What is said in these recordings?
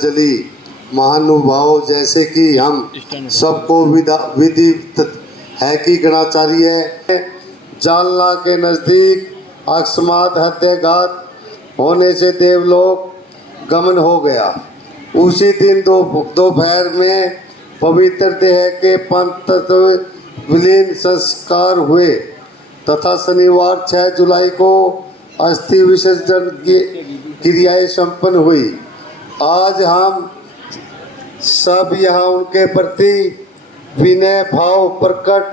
जली महानुभाव जैसे कि हम सबको विदित है कि गणाचार्य जालना के नज़दीक अकस्मात हत्याघात होने से देवलोक गमन हो गया। उसी दिन दोपहर में पवित्र देह के पंचतत्व विलीन संस्कार हुए तथा शनिवार 6 जुलाई को अस्थि विसर्जन की क्रियाएं संपन्न हुई। आज हम सब यहाँ उनके प्रति विनय भाव प्रकट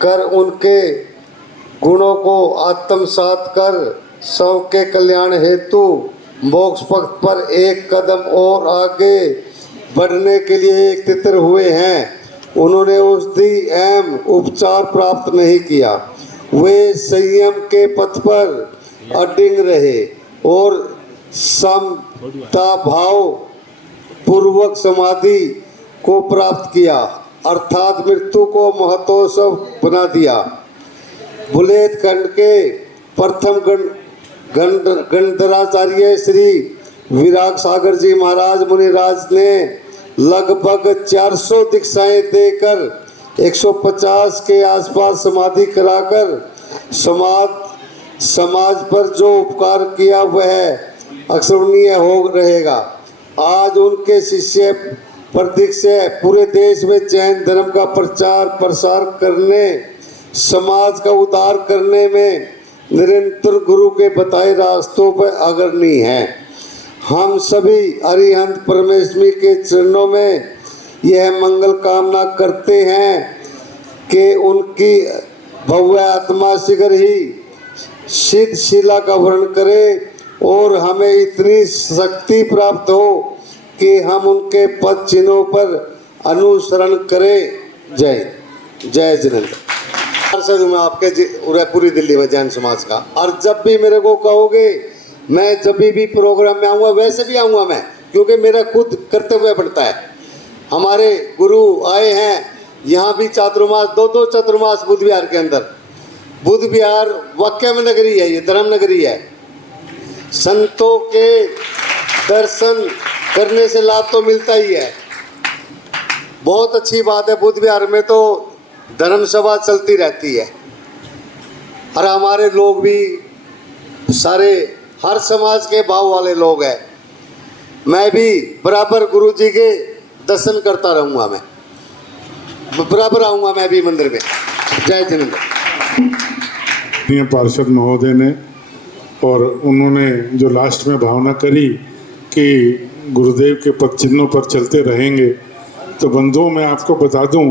कर उनके गुणों को आत्मसात कर सबके कल्याण हेतु मोक्ष पथ पर एक कदम और आगे बढ़ने के लिए एकत्रित हुए हैं। उन्होंने औषधि एवं उपचार प्राप्त नहीं किया, वे संयम के पथ पर अडिग रहे और समता भाव पूर्वक समाधि को प्राप्त किया, अर्थात मृत्यु को महत्वोत्सव बना दिया। बुंदेलखंड के प्रथम गणधराचार्य श्री विराग सागर जी महाराज मुनिराज ने लगभग 400 दीक्षाएं देकर 150 के आसपास समाधि कराकर समाज पर जो उपकार किया वह अक्षरणीय हो रहेगा। आज उनके शिष्य प्रतीक से पूरे देश में जैन धर्म का प्रचार प्रसार करने, समाज का उद्धार करने में निरंतर गुरु के बताए रास्तों पर अग्रणी हैं। हम सभी अरिहंत परमेश्वरी के चरणों में यह मंगल कामना करते हैं कि उनकी भव्य आत्मा शीघ्र ही सिद्ध शिला का वर्णन करे और हमें इतनी शक्ति प्राप्त हो कि हम उनके पद चिन्हों पर अनुसरण करें। जय जय जिनेंद्र। पार्षद हूँ मैं आपके पूरी दिल्ली में जैन समाज का, और जब भी मेरे को कहोगे मैं जब भी प्रोग्राम में आऊँगा वैसे भी आऊँगा मैं, क्योंकि मेरा खुद कर्तव्य बनता है। हमारे गुरु आए हैं यहाँ भी चातुर्मास, दो चातुर्मास बुध विहार के अंदर। बुध विहार वाक्य में नगरी है, ये धर्म नगरी है। संतों के दर्शन करने से लाभ तो मिलता ही है, बहुत अच्छी बात है। बुध विहार में तो धर्म सभा चलती रहती है और हमारे लोग भी सारे हर समाज के भाव वाले लोग हैं। मैं भी बराबर गुरु जी के दर्शन करता रहूँगा, मैं बराबर आऊँगा मैं भी मंदिर में। जय जिनेंद्र। पार्षद महोदय ने और उन्होंने जो लास्ट में भावना करी कि गुरुदेव के पद चिन्हों पर चलते रहेंगे, तो बंधुओं मैं आपको बता दूं,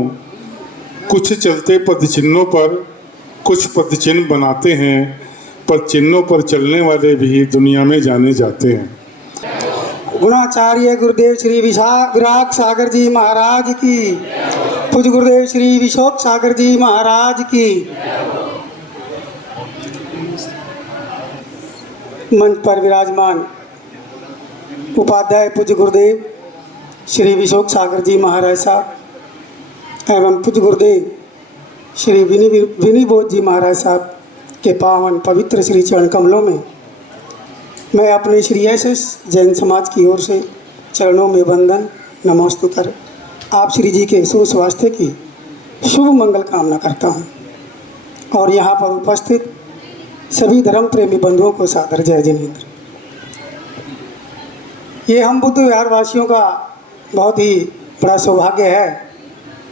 कुछ चलते पद चिन्हों पर कुछ पद चिन्ह बनाते हैं, पद चिन्हों पर चलने वाले भी दुनिया में जाने जाते हैं। गुणाचार्य गुरुदेव श्री विराग सागर जी महाराज की, पूज्य गुरुदेव श्री विशोक सागर जी महाराज की। मंच पर विराजमान उपाध्याय पूज्य गुरुदेव श्री विशोक सागर जी महाराज साहब एवं पूज्य गुरुदेव श्री विनी बोध जी महाराज साहब के पावन पवित्र श्री चरण कमलों में मैं अपने श्री एस जैन समाज की ओर से चरणों में वंदन नमस्ते कर आप श्री जी के सुस्वास्थ्य की शुभ मंगल कामना करता हूँ और यहाँ पर उपस्थित सभी धर्म प्रेमी बंधुओं को सादर जय जिनेंद्र। ये हम बुद्ध विहार वासियों का बहुत ही बड़ा सौभाग्य है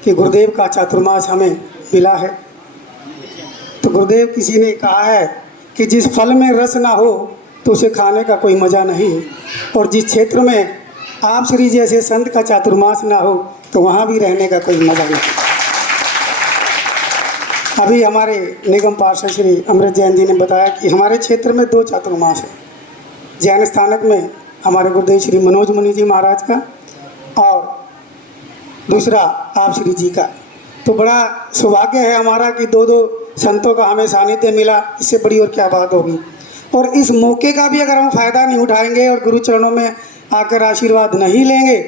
कि गुरुदेव का चातुर्मास हमें मिला है। तो गुरुदेव किसी ने कहा है कि जिस फल में रस ना हो तो उसे खाने का कोई मज़ा नहीं, और जिस क्षेत्र में आप श्री जैसे संत का चातुर्मास ना हो तो वहाँ भी रहने का कोई मज़ा नहीं। अभी हमारे निगम पार्षद श्री अमृत जैन जी ने बताया कि हमारे क्षेत्र में 2 चातुर्मास है। जैन स्थानक में हमारे गुरुदेव श्री मनोज मुनि जी महाराज का और दूसरा आप श्री जी का। तो बड़ा सौभाग्य है हमारा कि 2 संतों का हमें सानिध्य मिला, इससे बड़ी और क्या बात होगी। और इस मौके का भी अगर हम फ़ायदा नहीं उठाएंगे और गुरु चरणों में आकर आशीर्वाद नहीं लेंगे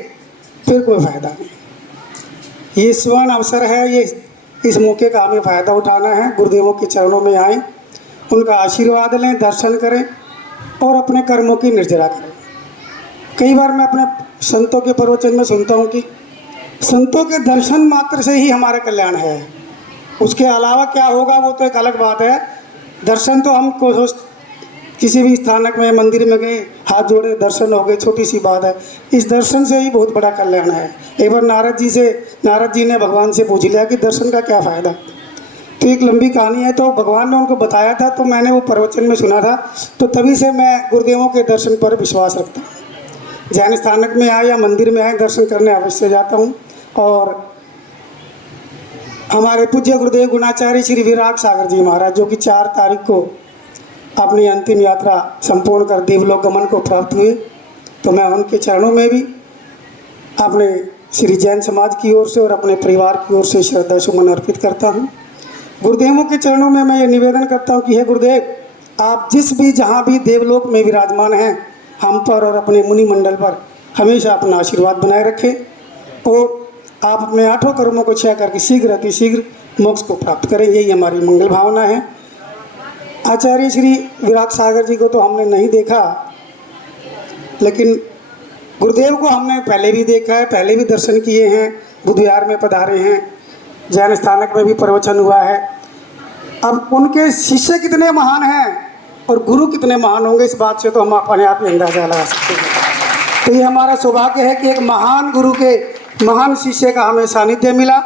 फिर कोई फ़ायदा नहीं। ये स्वर्ण अवसर है, ये इस मौके का हमें फ़ायदा उठाना है। गुरुदेवों के चरणों में आएँ, उनका आशीर्वाद लें, दर्शन करें और अपने कर्मों की निर्जरा करें। कई बार मैं अपने संतों के प्रवचन में सुनता हूँ कि संतों के दर्शन मात्र से ही हमारा कल्याण है, उसके अलावा क्या होगा वो तो एक अलग बात है। दर्शन तो हम किसी भी स्थानक में मंदिर में गए, हाथ जोड़े, दर्शन हो गए, छोटी सी बात है। इस दर्शन से ही बहुत बड़ा कल्याण है। एक बार नारद जी ने भगवान से पूछ लिया कि दर्शन का क्या फ़ायदा। तो एक लंबी कहानी है, तो भगवान ने उनको बताया था, तो मैंने वो प्रवचन में सुना था, तो तभी से मैं गुरुदेवों के दर्शन पर विश्वास रखता हूँ। जैन स्थानक में आए या मंदिर में आए, दर्शन करने अवश्य जाता हूँ। और हमारे पूज्य गुरुदेव गुणाचार्य श्री विराग सागर जी महाराज, जो कि 4 तारीख को अपनी अंतिम यात्रा संपूर्ण कर देवलोक गमन को प्राप्त हुए, तो मैं उनके चरणों में भी अपने श्री जैन समाज की ओर से और अपने परिवार की ओर से श्रद्धा सुमन अर्पित करता हूँ। गुरुदेवों के चरणों में मैं ये निवेदन करता हूँ कि हे गुरुदेव, आप जिस भी जहाँ भी देवलोक में विराजमान हैं, हम पर और अपने मुनि मंडल पर हमेशा अपना आशीर्वाद बनाए रखें और आप अपने 8 कर्मों को क्षय करके शीघ्र अतिशीघ्र मोक्ष को प्राप्त करें, यही हमारी मंगल भावना है। आचार्य श्री विराग सागर जी को तो हमने नहीं देखा, लेकिन गुरुदेव को हमने पहले भी देखा है, पहले भी दर्शन किए हैं, बुधविहार में पधारे हैं, जैन स्थानक में भी प्रवचन हुआ है। अब उनके शिष्य कितने महान हैं और गुरु कितने महान होंगे, इस बात से तो हम अपने आप ही अंदाजा लगा सकते हैं। तो ये हमारा सौभाग्य है कि एक महान गुरु के महान शिष्य का हमें सानिध्य मिला।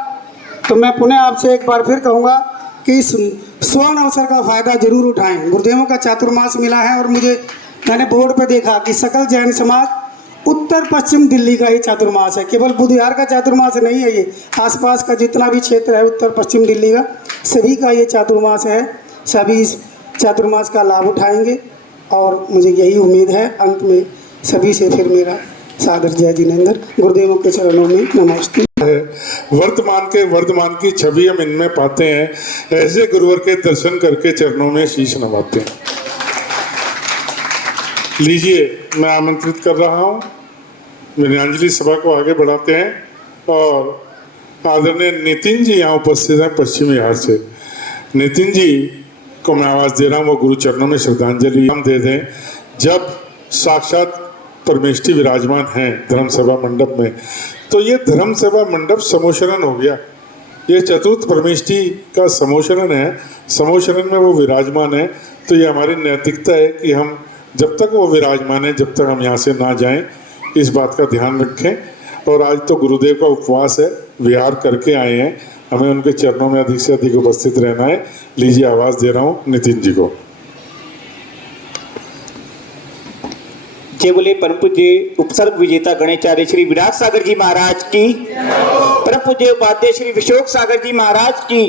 तो मैं पुनः आपसे एक बार फिर कहूँगा कि इस स्वर्ण अवसर का फ़ायदा जरूर उठाएं। गुरुदेवों का चातुर्मास मिला है और मैंने बोर्ड पे देखा कि सकल जैन समाज उत्तर पश्चिम दिल्ली का ही चातुर्मास है, केवल बुधविहार का चातुर्मास नहीं है, ये आसपास का जितना भी क्षेत्र है उत्तर पश्चिम दिल्ली का सभी का ये चातुर्मास है। सभी इस चातुर्मास का लाभ उठाएंगे और मुझे यही उम्मीद है। अंत में सभी से फिर मेरा सादर जय जिनेंद्र। गुरुदेवों के चरणों में नमस्ते। वर्तमान की छवि हम इनमें पाते हैं, ऐसे गुरुवर के दर्शन करके चरणों में शीश नवाते हैं। लीजिए, मैं आमंत्रित कर रहा हूँ, विनयांजलि सभा को आगे बढ़ाते हैं और आदरणीय नितिन जी यहाँ उपस्थित हैं पश्चिम बिहार से। नितिन जी को मैं आवाज़ दे रहा हूँ, वो गुरु चरणों में श्रद्धांजलि हम दे दें। जब साक्षात परमेष्ठी विराजमान हैं धर्म सभा मंडप में, तो ये धर्म सभा मंडप समोशरण हो गया। ये चतुर्थ परमेष्ठी का समोशरण है, समोशरण में वो विराजमान है। तो ये हमारी नैतिकता है कि हम जब तक वो विराजमान है, जब तक हम यहाँ से ना जाएं, इस बात का ध्यान रखें। और आज तो गुरुदेव का उपवास है, विहार करके आए हैं, हमें उनके चरणों में अधिक से अधिक उपस्थित रहना है। लीजिए, आवाज़ दे रहा हूँ नितिन जी को। जय बोले परम पूज्य उपसर्ग विजेता गणेचार्य श्री विराग सागर जी महाराज की, परम पूज्य उपाध्याय श्री विशोक सागर जी महाराज की,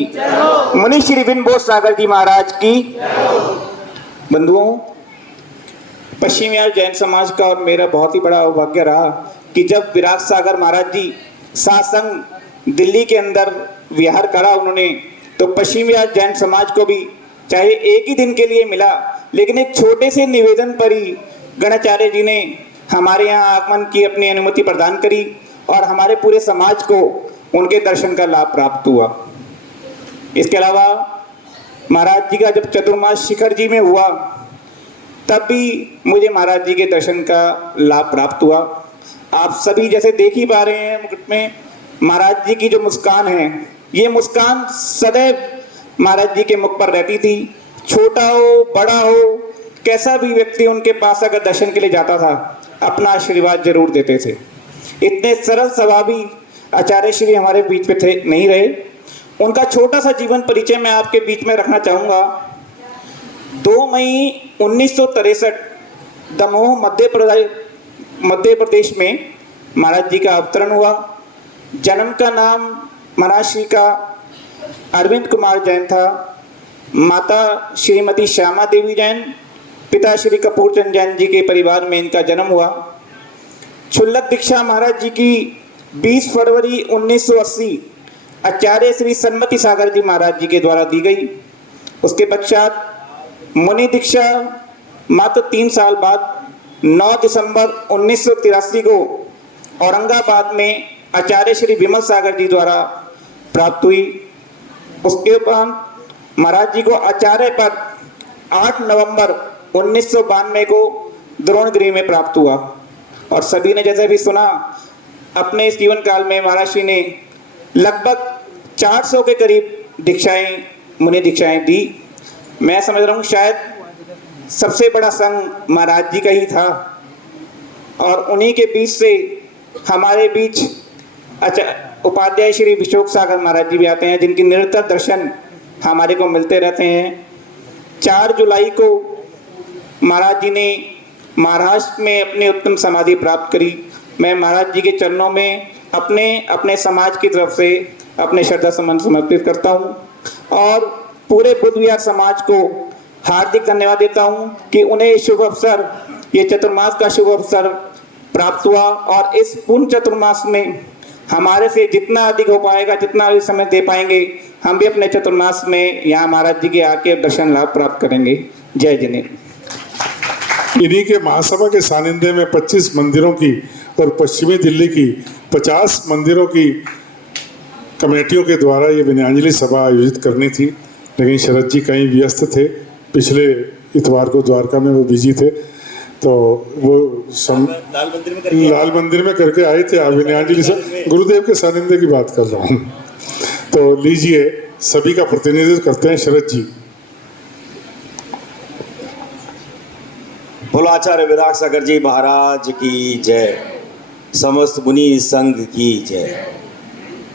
मुनि श्री विनबोध सागर जी महाराज की। बंधुओं, पश्चिम बिहार जैन समाज का और मेरा बहुत ही बड़ा सौभाग्य रहा कि जब विराग सागर महाराज जी सासंग दिल्ली के अंदर विहार करा उन्होंने, तो पश्चिम बिहार जैन समाज को भी चाहे एक ही दिन के लिए मिला, लेकिन एक छोटे से निवेदन पर ही गणाचार्य जी ने हमारे यहाँ आगमन की अपनी अनुमति प्रदान करी और हमारे पूरे समाज को उनके दर्शन का लाभ प्राप्त हुआ। इसके अलावा महाराज जी का जब चतुर्मास शिखर जी में हुआ, तब भी मुझे महाराज जी के दर्शन का लाभ प्राप्त हुआ। आप सभी जैसे देख ही पा रहे हैं मुकुट में महाराज जी की जो मुस्कान है, ये मुस्कान सदैव महाराज जी के मुख पर रहती थी। छोटा हो बड़ा हो, कैसा भी व्यक्ति उनके पास अगर दर्शन के लिए जाता था, अपना आशीर्वाद जरूर देते थे। इतने सरल स्वभावी आचार्य श्री हमारे बीच में थे नहीं रहे। उनका छोटा सा जीवन परिचय मैं आपके बीच में रखना चाहूँगा। 2 मई 1963 दमोह मध्य प्रदेश में महाराज जी का अवतरण हुआ। जन्म का नाम महाराज श्री का अरविंद कुमार जैन था, माता श्रीमती श्यामा देवी जैन, पिता श्री कपूर चंद जैन जी के परिवार में इनका जन्म हुआ। क्षुल्लक दीक्षा महाराज जी की 20 फरवरी 1980 आचार्य श्री सन्मति सागर जी महाराज जी के द्वारा दी गई। उसके पश्चात मुनि दीक्षा मात्र 3 साल बाद 9 दिसंबर 1983 को औरंगाबाद में आचार्य श्री विमल सागर जी द्वारा प्राप्त हुई। उसके उपरांत महाराज जी को आचार्य पद 8 नवंबर 1992 को द्रोणगिरी में प्राप्त हुआ और सभी ने जैसे भी सुना, अपने इस जीवन काल में महाराज श्री ने लगभग 400 के करीब दीक्षाएं, मुनि दीक्षाएं दी। मैं समझ रहा हूँ शायद सबसे बड़ा संघ महाराज जी का ही था, और उन्हीं के बीच से हमारे बीच उपाध्याय श्री विशोक सागर महाराज जी भी आते हैं, जिनकी निरंतर दर्शन हमारे को मिलते रहते हैं। 4 जुलाई को महाराज जी ने महाराष्ट्र में अपनी उत्तम समाधि प्राप्त करी। मैं महाराज जी के चरणों में अपने समाज की तरफ से अपने श्रद्धा सुमन समर्पित करता हूँ, और पूरे बुद्ध विहार समाज को हार्दिक धन्यवाद देता हूँ कि उन्हें शुभ अवसर, ये चतुर्मास का शुभ अवसर प्राप्त हुआ। और इस पूर्ण चतुर्मास में हमारे से जितना अधिक हो पाएगा, जितना अधिक समय दे पाएंगे, हम भी अपने चतुर्मास में यहाँ महाराज जी के आके दर्शन लाभ प्राप्त करेंगे। जय जिनेन्द्र। इन्हीं के महासभा के सानिध्य में 25 मंदिरों की और पश्चिमी दिल्ली की 50 मंदिरों की कमेटियों के द्वारा ये विनयाञ्जलि सभा आयोजित करनी थी, लेकिन शरद जी कहीं व्यस्त थे। पिछले इतवार को द्वारका में वो बिजी थे, तो वो लाल मंदिर में करके आए थे। विनयाञ्जलि से गुरुदेव के सानिध्य की बात कर रहा हूँ। तो लीजिए, सभी का प्रतिनिधित्व करते हैं शरद जी। बोलो आचार्य विराग सागर जी महाराज की जय, समस्त मुनि संघ की जय।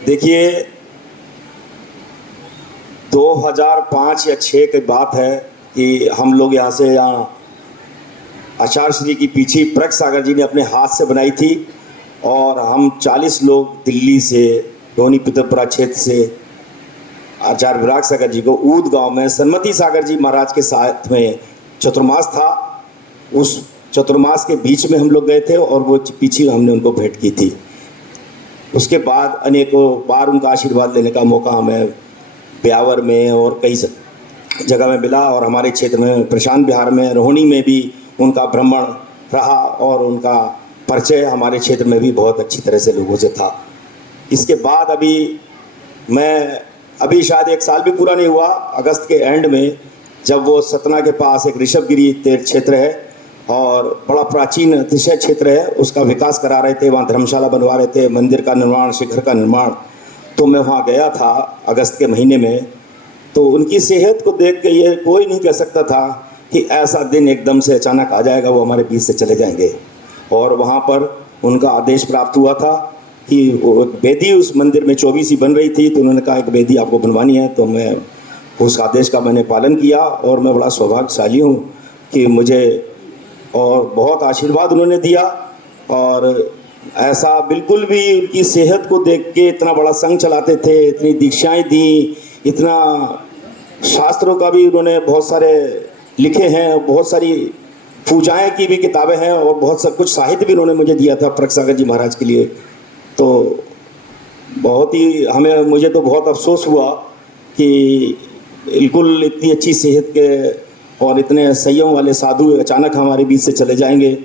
देखिए, 2005 या 6 की बात है कि हम लोग यहाँ आचार्य श्री की पीछे प्रग सागर जी ने अपने हाथ से बनाई थी, और हम 40 लोग दिल्ली से, रोहिणी पितरपुरा क्षेत्र से आचार्य विराग सागर जी को ऊद गांव में सन्मति सागर जी महाराज के साथ में चतुर्मास था, उस चतुर्मास के बीच में हम लोग गए थे, और वो पीछे हमने उनको भेंट की थी। उसके बाद अनेकों बार उनका आशीर्वाद लेने का मौका हमें ब्यावर में और कई जगह में मिला, और हमारे क्षेत्र में प्रशांत बिहार में रोहिणी में भी उनका भ्रमण रहा, और उनका परिचय हमारे क्षेत्र में भी बहुत अच्छी तरह से लोगों से था। इसके बाद अभी शायद 1 साल भी पूरा नहीं हुआ, अगस्त के एंड में, जब वो सतना के पास एक ऋषभगिरी तीर्थ क्षेत्र है और बड़ा प्राचीन अतिशय क्षेत्र है, उसका विकास करा रहे थे, वहाँ धर्मशाला बनवा रहे थे, मंदिर का निर्माण, शिखर का निर्माण। तो मैं वहाँ गया था अगस्त के महीने में। तो उनकी सेहत को देख के ये कोई नहीं कह सकता था कि ऐसा दिन एकदम से अचानक आ जाएगा, वो हमारे बीच से चले जाएंगे। और वहाँ पर उनका आदेश प्राप्त हुआ था कि वो वेदी उस मंदिर में 24 ही बन रही थी, तो उन्होंने कहा एक वेदी आपको बनवानी है। तो मैं उस आदेश का मैंने पालन किया, और मैं बड़ा सौभाग्यशाली हूँ कि मुझे और बहुत आशीर्वाद उन्होंने दिया। और ऐसा बिल्कुल भी उनकी सेहत को देख के इतना बड़ा संघ चलाते थे, इतनी दीक्षाएं दी, इतना शास्त्रों का भी उन्होंने बहुत सारे लिखे हैं, बहुत सारी पूजाएं की भी किताबें हैं, और बहुत सब कुछ साहित्य भी उन्होंने मुझे दिया था प्रग सागर जी महाराज के लिए। तो बहुत ही मुझे तो बहुत अफसोस हुआ कि बिल्कुल इतनी अच्छी सेहत के और इतने संयम वाले साधु अचानक हमारे बीच से चले जाएंगे।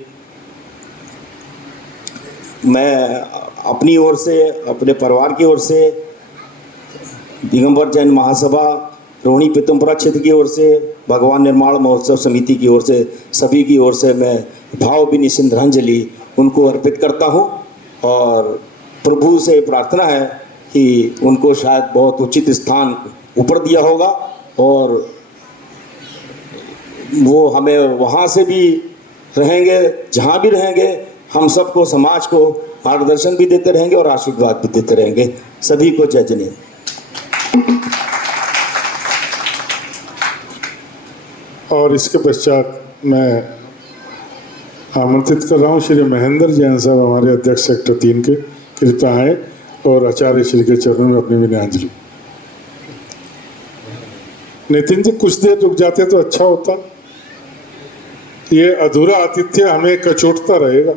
मैं अपनी ओर से, अपने परिवार की ओर से, दिगंबर जैन महासभा रोहिणी पितुमपुरा क्षेत्र की ओर से, भगवान निर्माण महोत्सव समिति की ओर से, सभी की ओर से मैं भावभीनी श्रद्धांजलि उनको अर्पित करता हूं। और प्रभु से प्रार्थना है कि उनको शायद बहुत उचित स्थान ऊपर दिया होगा, और वो हमें वहाँ से भी रहेंगे, जहाँ भी रहेंगे, हम सबको, समाज को मार्गदर्शन भी देते रहेंगे और आशीर्वाद भी देते रहेंगे। सभी को जय जिनेन्द्र। और इसके पश्चात मैं आमंत्रित कर रहा हूँ श्री महेंद्र जैन साहब, हमारे अध्यक्ष सेक्टर 3 के, कृपया आए और आचार्य श्री के चरणों में अपनी विनयाञ्जलि। नितिन जी, कुछ देर रुक जाते तो अच्छा होता, ये अधूरा आतिथ्य हमें कचोटता रहेगा।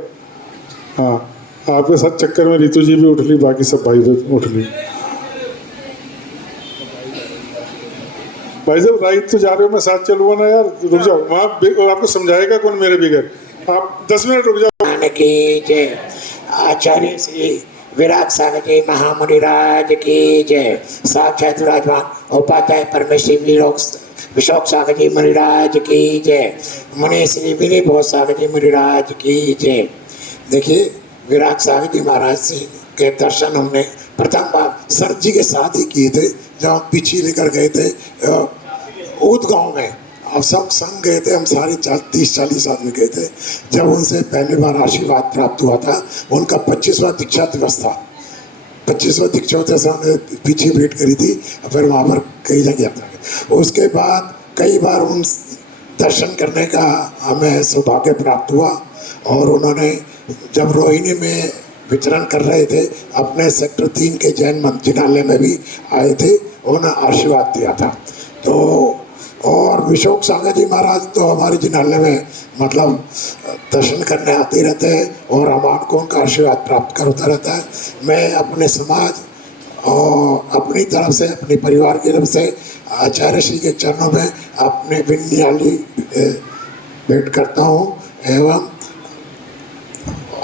हाँ, आपके साथ चक्कर में रितु जी भी उठ ली, बाकी सब भाई भी उठ ली। भाई साहब, राइट तो जा रहे हो, मैं साथ चलूँगा ना यार, रुक जाओ वहाँ, और आपको समझाएगा कौन मेरे बगैर, आप 10 मिनट रुक जाओ। की जय। आचार्य श्री विराग सागर जी महामुनिराज की जय। साक्षात विराजमान उपाध्याय परमेश्वरी विशोक सागर जी मुनिराज की जय। मुनि श्री विधि भोज सागर जी मुनिराज की जय। देखिए, विराग सागर जी महाराज से के दर्शन हमने प्रथम बार सर जी के साथ ही किए थे, जब हम पीछे लेकर गए थे ऊद गाँव में। और सब संग गए थे, हम सारे 30-40 आदमी गए थे। जब उनसे पहली बार आशीर्वाद प्राप्त हुआ था, उनका 25वां दीक्षा दिवस था। 25वां दीक्षा दिवस हमने पीछे भेंट करी थी, फिर वहाँ पर कई जगह यात्रा की। उसके बाद कई बार उन दर्शन करने का हमें सौभाग्य प्राप्त हुआ। और उन्होंने जब रोहिणी में विचरण कर रहे थे, अपने सेक्टर 3 के जैन मंत्रालय में भी आए थे, उन्होंने आशीर्वाद दिया था। तो और विशोक सागर जी महाराज तो हमारे जिनालय में मतलब दर्शन करने आते रहते हैं और हमारे को उनका आशीर्वाद प्राप्त होता रहता है। मैं अपने समाज और अपनी तरफ से, अपने परिवार की तरफ से आचार्य श्री के चरणों में अपने विनयाली भेंट करता हूँ एवं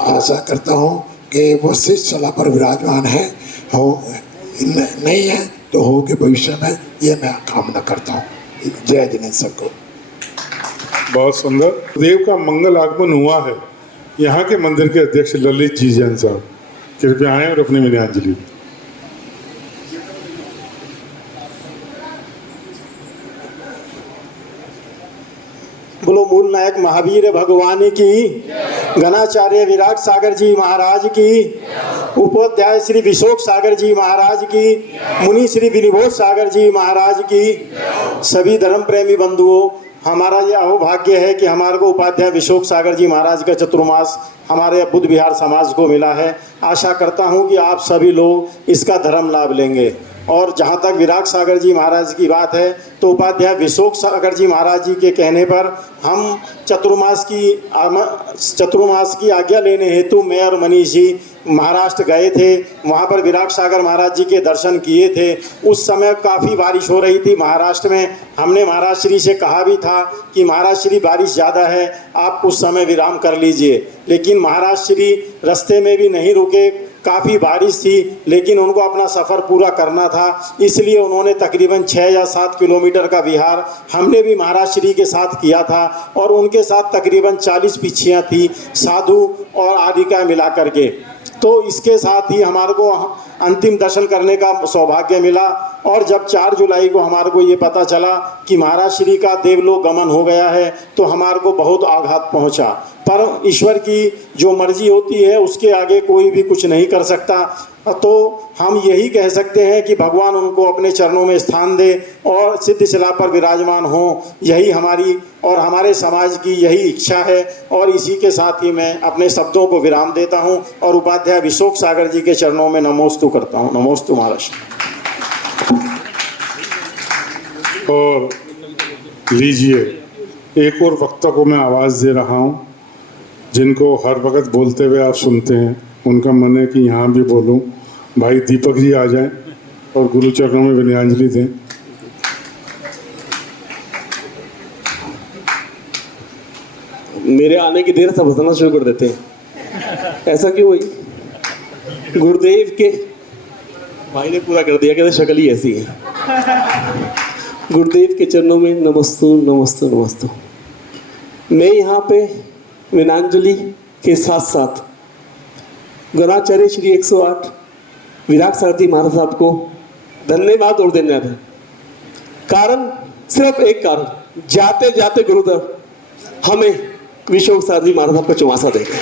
आशा करता हूँ कि वो शीर्ष सलाह पर विराजमान है, हो नहीं है तो हो के भविष्य में, ये मैं कामना करता हूँ। जय जिनेन्द्र को। बहुत सुंदर। देव का मंगल आगमन हुआ है। यहाँ के मंदिर के अध्यक्ष ललित जी जैन साहब कृपया आए और अपनी विनयाजलि। बोलो मूल नायक महावीर भगवान की, गणाचार्य विराग सागर जी महाराज की, उपाध्याय श्री विशोक सागर जी महाराज की, मुनि श्री विनिबोध सागर जी महाराज की। सभी धर्म प्रेमी बंधुओं, हमारा यह अहोभाग्य है कि हमारे को उपाध्याय विशोक सागर जी महाराज का चतुर्मास हमारे बुद्ध विहार समाज को मिला है। आशा करता हूं कि आप सभी लोग इसका धर्म लाभ लेंगे। और जहां तक विराग सागर जी महाराज की बात है, तो उपाध्याय विशोक सागर जी महाराज जी के कहने पर हम चतुर्मास की आज्ञा लेने हेतु मैं और मनीष जी महाराष्ट्र गए थे। वहाँ पर विराग सागर महाराज जी के दर्शन किए थे। उस समय काफ़ी बारिश हो रही थी महाराष्ट्र में। हमने महाराज श्री से कहा भी था कि महाराज श्री बारिश ज़्यादा है, आप उस समय विराम कर लीजिए, लेकिन महाराज श्री रास्ते में भी नहीं रुके। काफ़ी बारिश थी, लेकिन उनको अपना सफ़र पूरा करना था, इसलिए उन्होंने तकरीबन 6 या 7 किलोमीटर का विहार हमने भी महाराज श्री के साथ किया था। और उनके साथ तकरीबन 40 पिछियाँ थी, साधु और आदिका मिला करके। तो इसके साथ ही हमारे को अंतिम दर्शन करने का सौभाग्य मिला। और जब 4 जुलाई को हमारे को ये पता चला कि महाराज श्री का देवलोक गमन हो गया है, तो हमारे को बहुत आघात पहुंचा। पर ईश्वर की जो मर्जी होती है, उसके आगे कोई भी कुछ नहीं कर सकता। तो हम यही कह सकते हैं कि भगवान उनको अपने चरणों में स्थान दे और सिद्ध शिला पर विराजमान हो, यही हमारी और हमारे समाज की यही इच्छा है। और इसी के साथ ही मैं अपने शब्दों को विराम देता हूं और उपाध्याय विशोक सागर जी के चरणों में नमोस्तु करता हूं। नमोस्तु महाराष्ट्र। और लीजिए, एक और वक्ता को मैं आवाज़ दे रहा हूँ, जिनको हर वक्त बोलते हुए आप सुनते हैं। उनका मन है कि यहाँ भी बोलूं। भाई दीपक जी आ जाएं और गुरु चरणों में विनयाजलि दें। मेरे आने की देर से बताना शुरू कर देते हैं। ऐसा क्यों हुई? गुरुदेव के भाई ने पूरा कर दिया, कहते शक्ल ही ऐसी है। गुरुदेव के चरणों में नमस्तु नमस्तु नमस्तु। मैं यहाँ पे विनयाजलि के साथ साथ गणाचार्य श्री 108 विराग सागर जी महाराज साहब को धन्यवाद और देना है। कारण सिर्फ एक कारण, जाते जाते गुरुदेव हमें विशोक सागर जी महाराज साहब का चौमासा देंगे।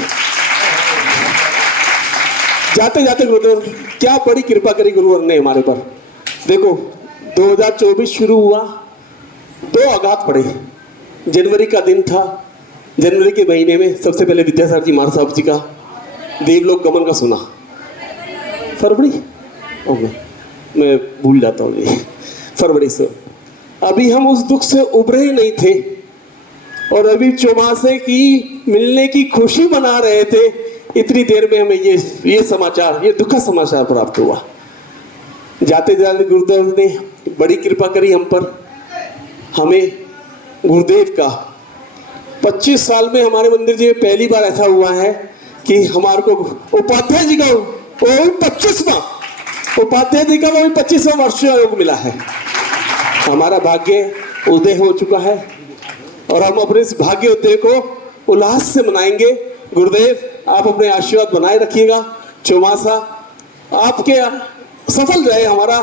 जाते जाते गुरुदेव क्या बड़ी कृपा करी गुरुवर ने हमारे पर। देखो 2024 शुरू हुआ, 2 आघात पड़े। जनवरी का दिन था, जनवरी के महीने में सबसे पहले विद्यासागर जी महाराज साहब जी का देवलोक गमन का सुना। फरवरी, मैं भूल जाता हूँ ये, फरवरी से। अभी हम उस दुख से उभरे ही नहीं थे और अभी चौमासे की मिलने की खुशी मना रहे थे। इतनी देर में हमें ये समाचार, ये दुखद समाचार प्राप्त हुआ। जाते जाते गुरुदेव ने बड़ी कृपा करी हम पर। हमें गुरुदेव का 25 साल में हमारे मंदिर जी में पहली बार ऐसा हुआ है कि हमारे को उपाध्याय जी का वो 25वां उपाध्याय जी का वो 25वां वर्ष योग मिला है। हमारा भाग्य उदय हो चुका है और हम अपने इस भाग्य उदय को उल्लास से मनाएंगे। गुरुदेव आप अपने आशीर्वाद बनाए रखिएगा। चौमासा आपके सफल रहे, हमारा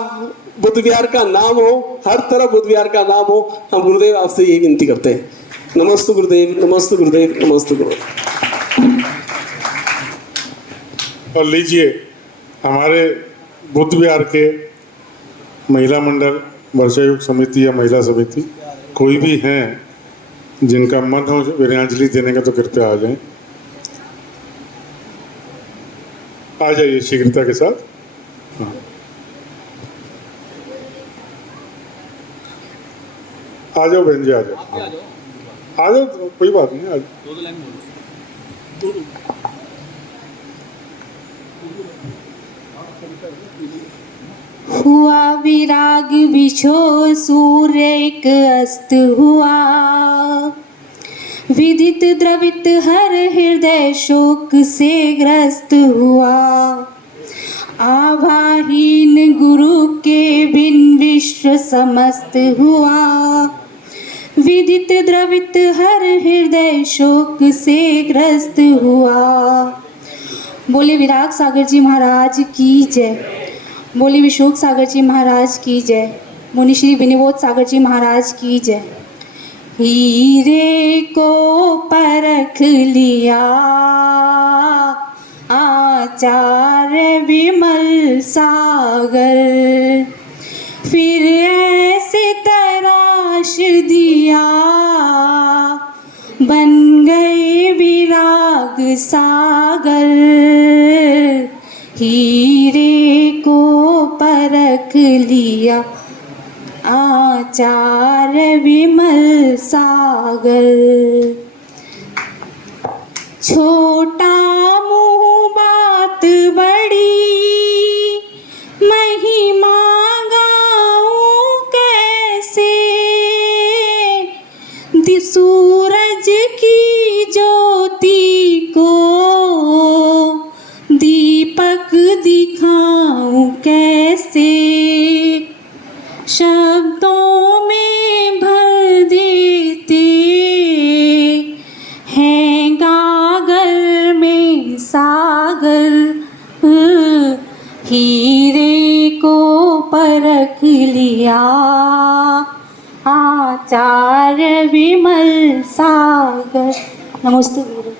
बुद्ध विहार का नाम हो, हर तरफ बुद्ध विहार का नाम हो। हम गुरुदेव आपसे यही विनती करते हैं। नमस्ते गुरुदेव, नमस्ते गुरुदेव, नमस्ते गुरुदेव। और लीजिए, हमारे बुद्ध विहार के महिला मंडल, वर्षायुक्त समिति या महिला समिति कोई भी हैं जिनका मन हो वीरांजलि देने का तो कृपया आ जाएं। आ जाइए शीघ्रता के साथ। हाँ। आ जाओ बहन जी, आ जाओ, आ जाओ, कोई बात नहीं, आ जाओ। हुआ विराग बिछो सूर्य एक अस्त हुआ, विदित द्रवित हर हृदय शोक से ग्रस्त हुआ। आभाहीन गुरु के बिन विश्व समस्त हुआ, विदित द्रवित हर हृदय शोक से ग्रस्त हुआ। बोले विराग सागर जी महाराज की जय, बोले विशोक सागर जी महाराज की जय, मुनि श्री विनिबोध सागर जी महाराज की जय। हीरे को परख लिया आचार्य विमल सागर, फिर ऐसे तराश दिया बन गए विराग सागर। हीरे को परख लिया आचार्य विमल सागर। छोटा मुँह बात बड़ी, महिमा गाऊं कैसे, सूरज की ज्योति को दीपक दिखाऊं कैसे, शब्दों में भर देते हैं गागर में सागर। हीरे को परख लिया आचार्य विमल सागर। नमस्ते गुरु।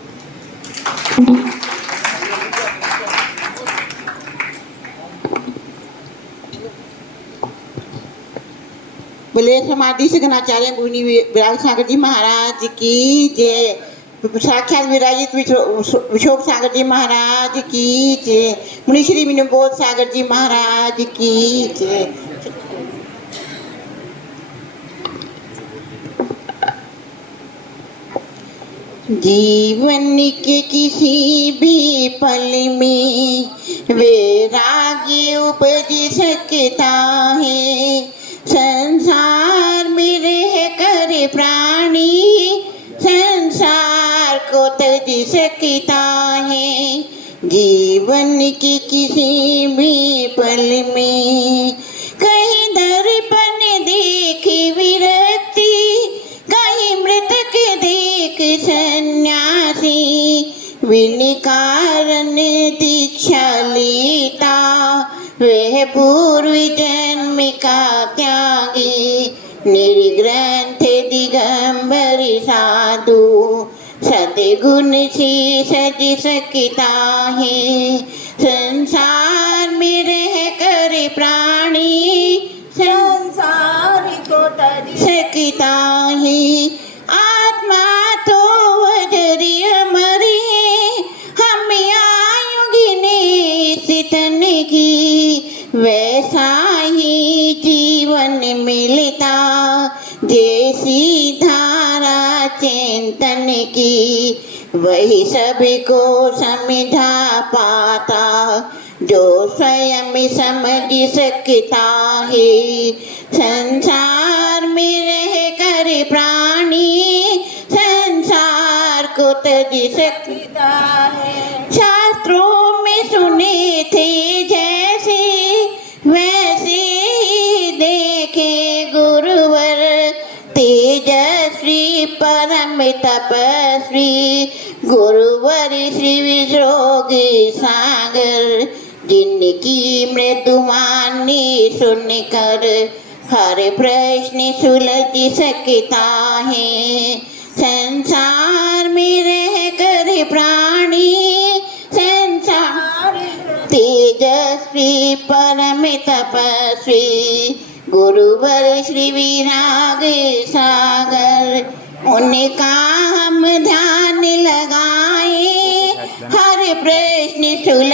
बोले समाधि से घनाचार्य मुनि विराग सागर जी महाराज की जय। साक्षात विराजित विशोक सागर जी महाराज की जय। मुनि श्री विनिबोध सागर जी महाराज की जय। जीवन के किसी भी पल में वैराग्य उपज सकता है, संसार में रह कर प्राणी संसार को तज सकता है। जीवन के किसी भी पल में कहीं दर्पण देख विरक्ति, कहीं मृतक देख सन्यासी, बिन कारण दीक्षा लेता वह पूर्व जन्म का त्यागी। निर्ग्रंथ दिगंबर साधु सतगुण से सज सकता है, संसार में रह कर प्राणी संसार को तर सकता है। आत्मा तो वजरी अमर है, हमें आयु गिने सितन की, वैसा ही जीवन मिलता जैसी धारा चिंतन की। वही सभी को समझा पाता जो स्वयं समझ सकता है, संसार में रह कर प्राणी संसार को तज सकता है। शास्त्रों में सुने थे जैसे वैसे ही देखे गुरुवर, तेजस्वी परम तपस्वी गुरुवर श्री विश्व जिनकी मृदुवाणी सुनकर हर प्रश्न सुलझ सकता है। संसार में रह कर प्राणी संसार तेजस्वी परम तपस्वी गुरुवर श्री विराग सागर उनका हम ध्यान लगाए हर प्रश्न सुलझ